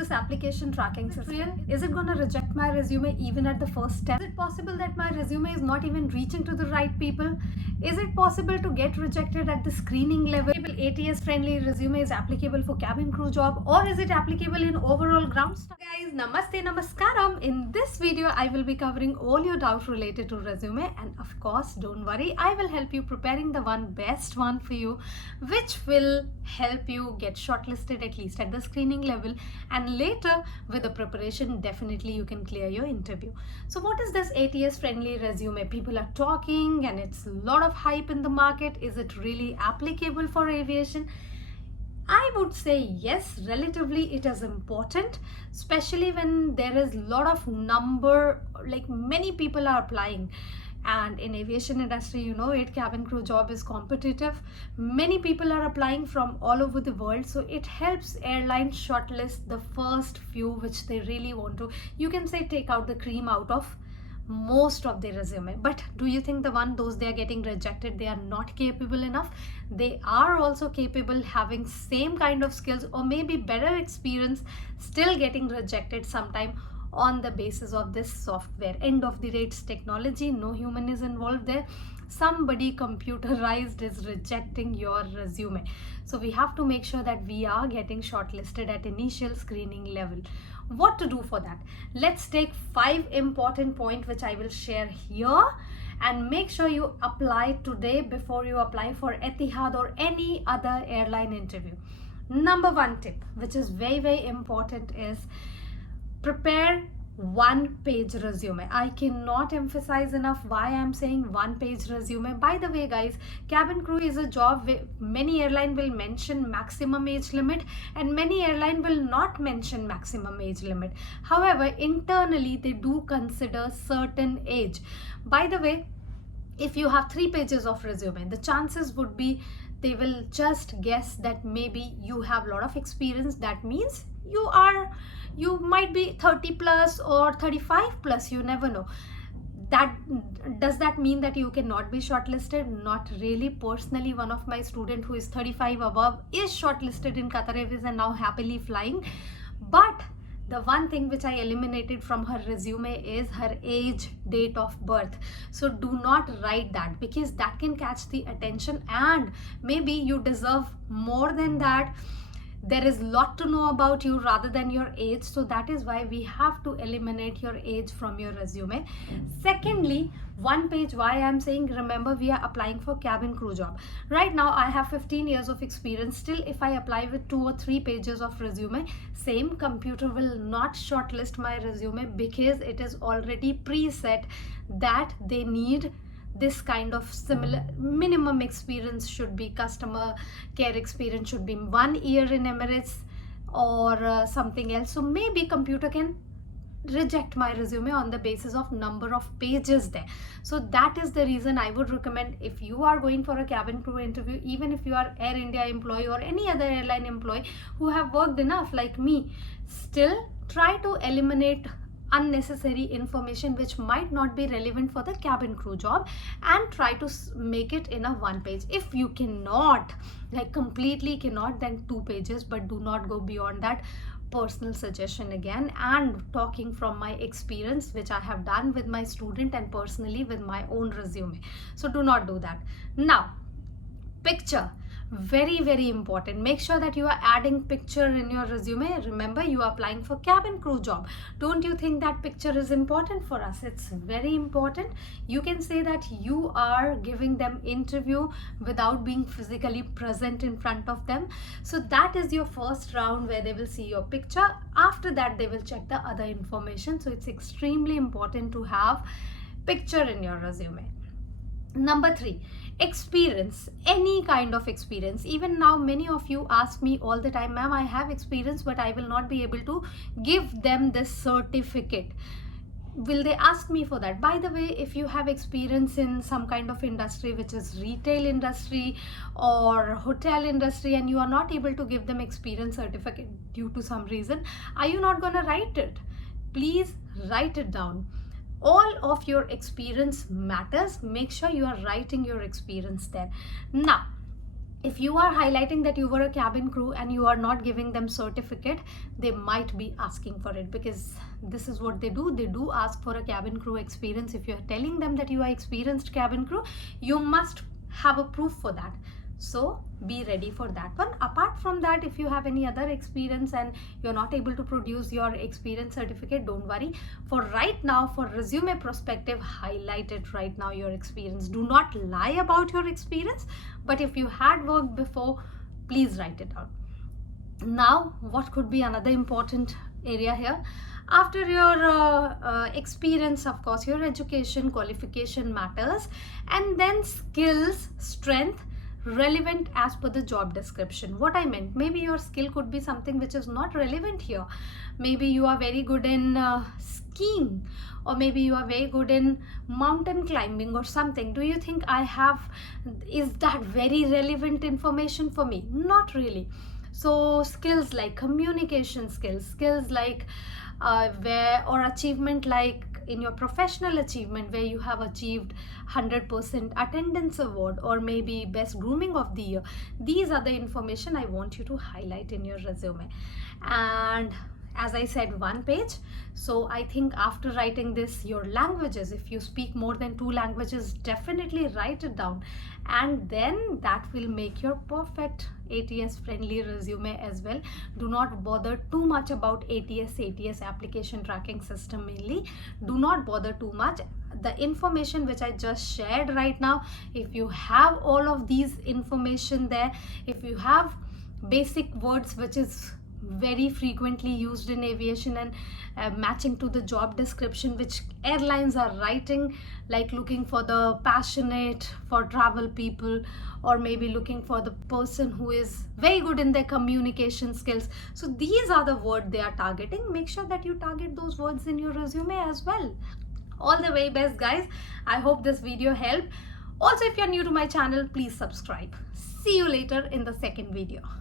this application tracking system? Is it gonna reject my resume even at the first step? Is it possible that my resume is not even reaching to the right people? Is it possible to get rejected at the screening level? ATS friendly resume is applicable for cabin crew job, or is it applicable in overall ground staff? Guys, namaste, namaskaram. In this video, I will be covering all your doubts related to resume, and of course, don't worry, I will help you preparing the best one for you, which will help you get shortlisted at least at the screening level, and later with the preparation definitely you can clear your interview. So what is this ATS friendly resume? People are talking and it's a lot of hype in the market. Is it really applicable for aviation? I would say yes, relatively it is important, especially when there is a lot of number, like many people are applying. And in aviation industry, you know it, cabin crew job is competitive. Many people are applying from all over the world, so it helps airlines shortlist the first few which they really want to, you can say, take out the cream out of most of their resume. But do you think those they are getting rejected, they are not capable enough? They are also capable, having same kind of skills or maybe better experience, still getting rejected sometime on the basis of this software. End of the rates technology, no human is involved there. Somebody computerized is rejecting your resume. So we have to make sure that we are getting shortlisted at initial screening level. What to do for that? Let's take 5 important points which I will share here, and make sure you apply today before you apply for Etihad or any other airline interview. Number 1 tip, which is very important, is prepare 1-page resume. I cannot emphasize enough why I'm saying 1-page resume. By the way, guys, cabin crew is a job where many airline will mention maximum age limit and many airline will not mention maximum age limit. However, internally they do consider certain age. By the way, if you have 3 pages of resume, the chances would be they will just guess that maybe you have a lot of experience. That means you might be 30 plus or 35 plus, you never know. Does that mean that you cannot be shortlisted? Not really. Personally, one of my students who is 35 above is shortlisted in Qatar Airways and now happily flying. But the one thing which I eliminated from her resume is her age, date of birth. So do not write that, because that can catch the attention and maybe you deserve more than that. There is a lot to know about you rather than your age. So that is why we have to eliminate your age from your resume. Secondly, 1 page, why I'm saying, remember we are applying for cabin crew job. Right now I have 15 years of experience. Still, if I apply with 2 or 3 pages of resume, same computer will not shortlist my resume, because it is already preset that they need this kind of similar minimum experience, should be customer care experience, should be 1 year in Emirates or something else. So maybe computer can reject my resume on the basis of number of pages there. So that is the reason I would recommend, if you are going for a cabin crew interview, even if you are Air India employee or any other airline employee who have worked enough like me, still try to eliminate unnecessary information which might not be relevant for the cabin crew job, and try to make it in a 1 page. If you cannot, like completely cannot, then 2 pages, but do not go beyond that. Personal suggestion again, and talking from my experience which I have done with my student and personally with my own resume. So do not do that. Now, picture, very important. Make sure that you are adding picture in your resume. Remember, you are applying for cabin crew job. Don't you think that picture is important for us? It's very important. You can say that you are giving them interview without being physically present in front of them. So that is your first round where they will see your picture. After that, they will check the other information. So it's extremely important to have picture in your resume. Number 3, experience, any kind of experience. Even now, many of you ask me all the time, ma'am, I have experience, but I will not be able to give them this certificate. Will they ask me for that? By the way, if you have experience in some kind of industry, which is retail industry or hotel industry, and you are not able to give them experience certificate due to some reason, are you not going to write it? Please write it down. All of your experience matters. Make sure you are writing your experience there. Now, If you are highlighting that you were a cabin crew and you are not giving them certificate, they might be asking for it, because this is what they do ask for a cabin crew experience. If you're telling them that you are experienced cabin crew, you must have a proof for that. So be ready for that one. Apart from that, if you have any other experience and you're not able to produce your experience certificate, don't worry. For right now, for resume perspective, highlight it right now, your experience. Do not lie about your experience, but if you had worked before, please write it out. Now, what could be another important area here? After your experience, of course, your education, qualification matters, and then skills, strength, relevant as per the job description. What I meant, maybe your skill could be something which is not relevant here. Maybe you are very good in skiing, or maybe you are very good in mountain climbing or something. Do you think is that very relevant information for me? Not really. So skills like communication skills like achievement, like in your professional achievement where you have achieved 100% attendance award, or maybe best grooming of the year. These are the information I want you to highlight in your resume. And as I said, 1 page. So I think after writing this, your languages, if you speak more than 2 languages, definitely write it down, and then that will make your perfect ATS friendly resume as well. Do not bother too much about ATS application tracking system. Mainly do not bother too much. The information which I just shared right now, if you have all of these information there, if you have basic words which is very frequently used in aviation and matching to the job description which airlines are writing, like looking for the passionate for travel people, or maybe looking for the person who is very good in their communication skills. So these are the words they are targeting. Make sure that you target those words in your resume as well. All the very best, guys. I hope this video helped. Also, if you're new to my channel, please subscribe. See you later in the second video.